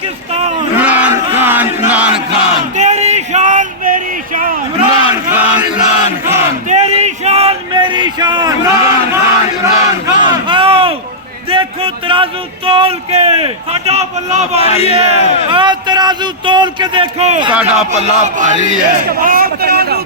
पाकिस्तान। इमरान खान, इमरान खान, तेरी शान मेरी शान। इमरान खान, इमरान खान, तेरी शान मेरी शान। इमरान खान, इमरान खान। आओ देखो तराजू तोल के साडा पल्ला भारी है। आओ तराजू तोल के देखो साडा पल्ला भारी है। आओ तराजू